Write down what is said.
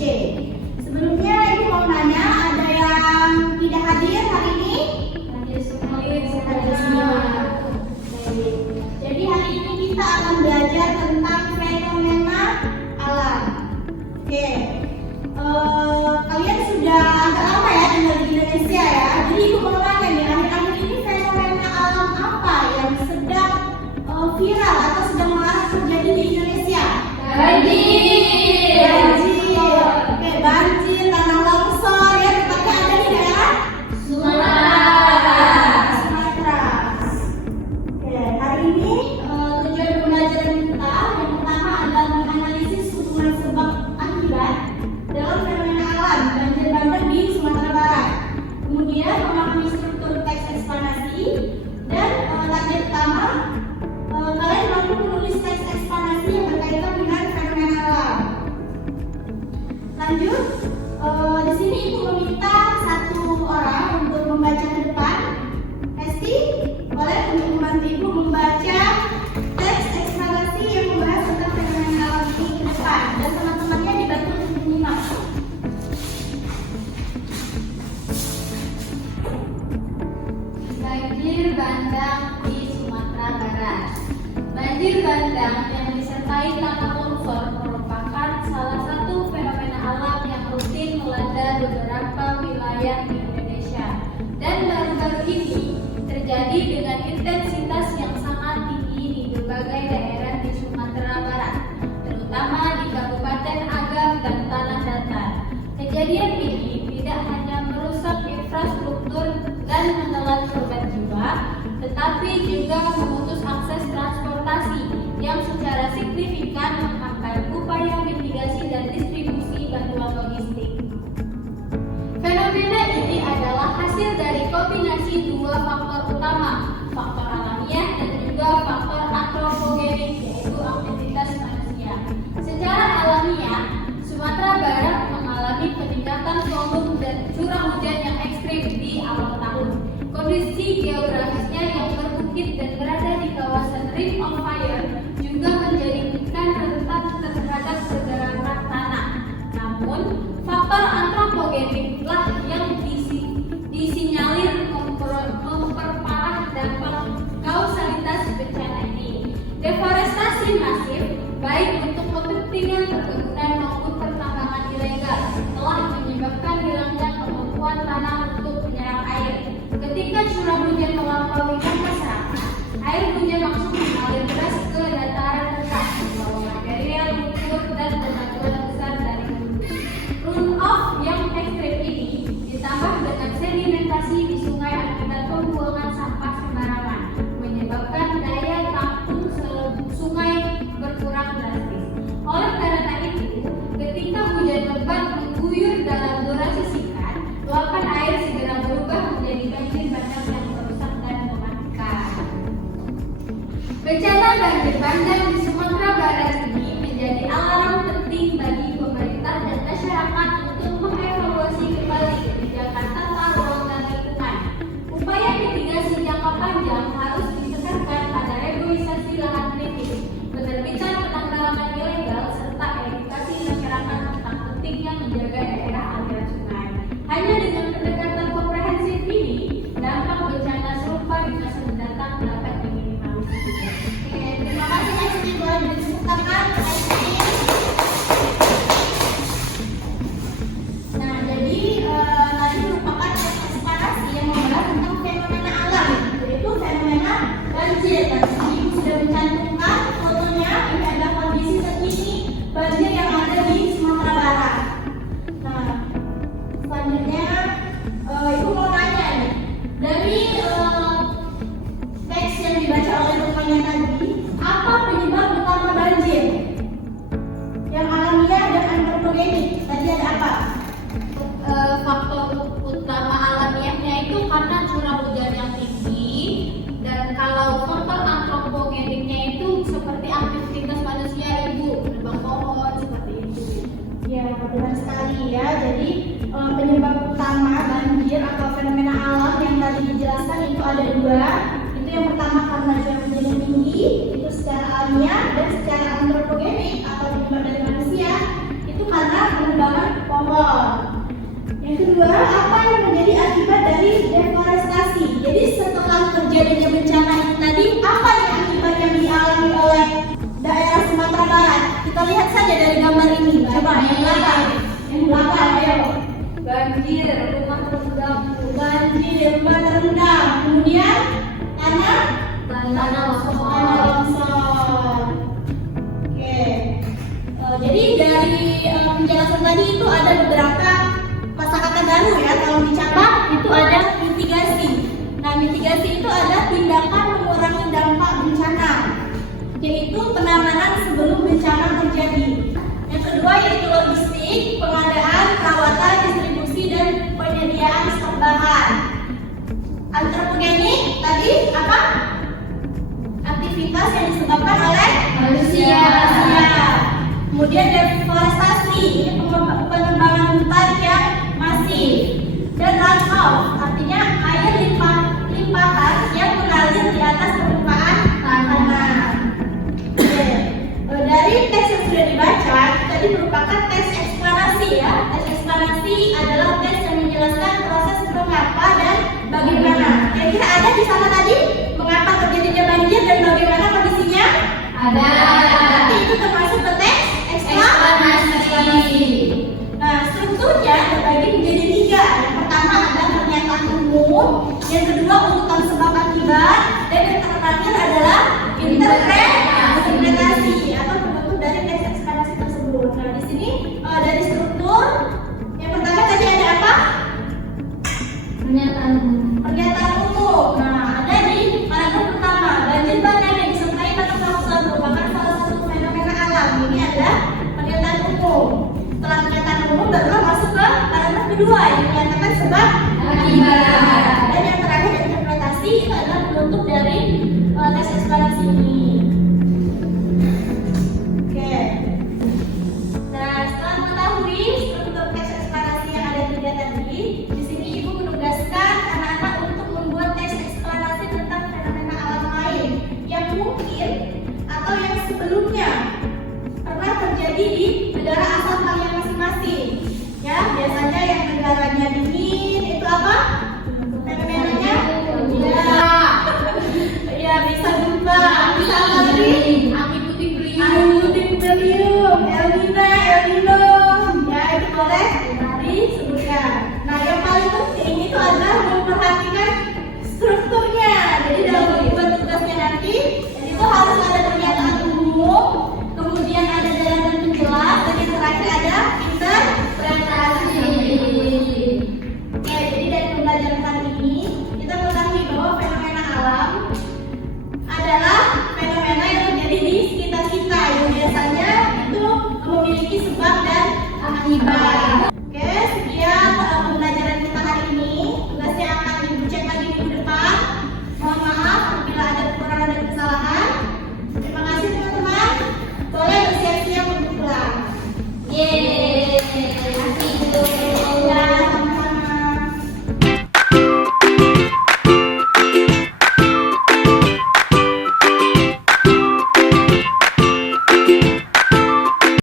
C. Sebelumnya Ibu mau nanya, ada yang tidak hadir hari ini? Hadir semua. Hadir semua. Baik. Jadi hari ini kita akan belajar tentang fenomena alam. Oke. Kalian sudah agak lama ya tinggal di Indonesia ya. Jadi Ibu mau nanya nih, akhir-akhir ini fenomena alam apa yang sedang viral atau sedang marak terjadi di Indonesia? Banjir. Oke, banjir, tanah longsor ya, tepatnya ada di daerah Sumatera. Oke, hari ini tujuan pembelajaran kita yang pertama adalah menganalisis hubungan sebab akibat dalam fenomena alam banjir bandang di Sumatera Barat. Kemudian memahami struktur teks eksplanasi dan target utama kalian mampu menulis teks eksplanasi yang berkaitan dengan fenomena alam. Lanjut, di sini Ibu meminta satu orang untuk membaca ke depan. Esti, boleh untuk membantu Ibu membaca teks eksplanasi yang membahas tentang fenomena alam ini ke depan, dan teman-temannya dibantu untuk menyimak. Banjir bandang di Sumatera Barat. Banjir bandang yang disertai tanah longsor merupakan salah satu fenomena alam yang rutin melanda beberapa wilayah di Indonesia, dan baru-baru ini terjadi dengan intensitas yang sangat tinggi di berbagai daerah di Sumatera Barat, terutama di Kabupaten Agam dan Tanah Datar. Kejadian ini tidak hanya merusak infrastruktur dan menelan korban jiwa, tetapi juga memutus akses transportasi yang secara signifikan menghambat upaya mitigasi dan distribusi bantuan logistik. Fenomena ini adalah hasil dari kombinasi dua faktor utama, faktor alamiah dan juga faktor antropogenik, yaitu aktivitas manusia. Secara alamiah, Sumatera Barat mengalami peningkatan volume dan curah hujan yang ekstrim di awal tahun. Kondisi geografisnya yang berbukit dan berada di kawasan Ring of Fire juga menjadikan rentan terhadap pergerakan tanah. Namun, faktor antropogeniklah yang disinyalir memperparah dampak kausalitas bencana ini. Deforestasi masif, baik untuk kepentingan perkebunan maupun pertambangan ilegal, telah menyebabkan hilangnya kemampuan tanah untuk menyerap air. Ketika curah hujan melampaui masyarakat, air hujan langsung mengalir deras ke dataran rendah, membawa material lumpur dan bebatuan besar dari gunung. Runoff yang ekstrim ini ditambah dengan sedimentasi di sungai akibat pembuangan sampah sembarangan, menyebabkan daya tampung sungai berkurang drastis. Oleh karena itu, ketika hujan lebat mengguyur dalam durasi singkat, luapan air segera berubah menjadi banjir bandang yang merusak dan mematikan. Bencana banjir bandang di Sumatera Barat ini menjadi alarm penting bagi pemerintah dan masyarakat untuk mengevaluasi kembali kebijakan tata ruang dan lingkungan. Upaya mitigasi jangka panjang harus ditekankan pada reboisasi lahan kritis, penerbitan penanggalan ilegal, serta edukasi masyarakat tentang pentingnya menjaga daerah aliran sungai. Hanya dengan pendekatan komprehensif ini, dampak bencana serupa di masa mendatang dapat diminimalisir. Oke, terima kasih Esti, boleh ditepuk tangan Esti. Nah, jadi tadi merupakan teks eksplorasi yang membahas tentang fenomena alam, yaitu fenomena banjir. Dan di sini Ibu sudah mencantumkan fotonya. Ini adalah kondisi terkini banjir yang ada di Sumatera Barat. Nah, selanjutnya Ibu mau nanya nih, dari teks yang dibaca oleh temannya tadi, apa penyebab utama banjir? Yang alamiah dan antropogenik, tadi ada apa? Faktor utama alamiahnya itu karena curah hujan yang tinggi, dan kalau faktor antropogeniknya itu seperti aktivitas manusia, Ibu, menebang pohon seperti itu. Ya, benar sekali ya. Jadi penyebab utama banjir atau fenomena alam yang tadi dijelaskan itu ada dua. Itu yang pertama karena curah hujan yang tinggi, itu secara alamiah, dan secara antropogenik atau penyebab dari manusia itu karena pengembangan kedua, apa yang menjadi akibat dari deforestasi? Jadi setelah terjadinya bencana itu tadi, apa nih akibat yang dialami oleh daerah Sumatera Barat? Kita lihat saja dari gambar ini. Coba yang belakang. Yang belakang, ayo. Banjir, rumah terendam. Banjir, rumah terendam. Kemudian tanah longsor. Oke. Jadi dari penjelasan tadi itu ada beberapa kosakata baru ya. Kalau dicatat itu ada mitigasi. Nah, mitigasi itu ada tindakan mengurangi dampak bencana, yaitu penanganan sebelum bencana terjadi. Yang kedua yaitu logistik, pengadaan, perawatan, distribusi, dan penyediaan stok bahan. Antropogenik tadi apa? Aktivitas yang disebabkan oleh Manusia. Kemudian deforestasi, ini penebangan hutan yang masif. Dan runoff, artinya air limpahan yang mengalir di atas permukaan tanah. Oke. Dari teks yang sudah dibaca, tadi merupakan teks eksplanasi ya. Teks eksplanasi adalah teks yang menjelaskan proses mengapa dan bagaimana. Kira-kira ada di sana tadi mengapa terjadinya banjir dan bagaimana kondisinya? Ada. Berarti itu termasuk ke teks eksplanasi. Nah, strukturnya terbagi menjadi 3. Yang pertama adalah pernyataan umum, yang kedua urutan sebab akibat, dan yang terakhir adalah interpretasi atau bentuk dari teks eksplanasi tersebut. Nah, di sini dari struktur yang pertama tadi ada apa? Pernyataan umum. Nah, ada di paragraf pertama, banjir bandang yang disertai tanah longsor merupakan salah satu fenomena alam. Ini adalah pernyataan umum. Setelah pernyataan umum barulah masuk ke paragraf kedua yang menyatakan sebab akibat. Dan yang terakhir interpretasi itu adalah bentuk dari teks eksplanasi ini. Oke. Nah, setelah mengetahui struktur teks eksplanasi yang ada 3 tadi, di sini Ibu menugaskan anak-anak untuk membuat teks eksplanasi tentang fenomena alam lain yang mungkin atau yang sebelumnya pernah terjadi di negara asal kalian masing-masing. Ya, biasanya yang negaranya dingin